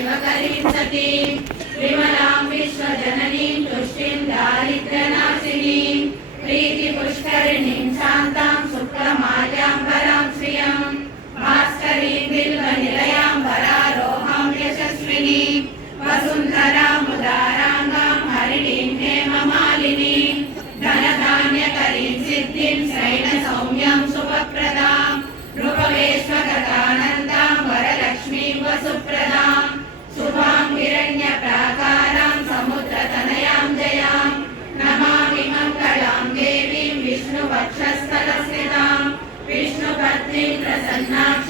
शिवकरीं सतीं विमलां विश्वजननीं तुष्टिं दारिद्र्यनाशिनीं प्रीतिपुष्करिणीं शान्तां शुक्लमाल्याम्बरां श्रियं भास्करीं बिल्वनिलयां वरारोहां यशस्विनीं वसुन्धरामुदाराङ्गां हरिणीं हेममालिनीं धनधान्यकरीं सिद्धिं शयनसौम्यां शुभप्रदां नृपवेश्वगतानन्दां वरलक्ष्मीं वसुप्रदां शुभां हिरण्यप्राकारां समुद्रतनयां जयां नमामि मङ्गलां देवीं विष्णुवक्षस्थलस्थितां विष्णुपत्नीं प्रसन्नाक्षीं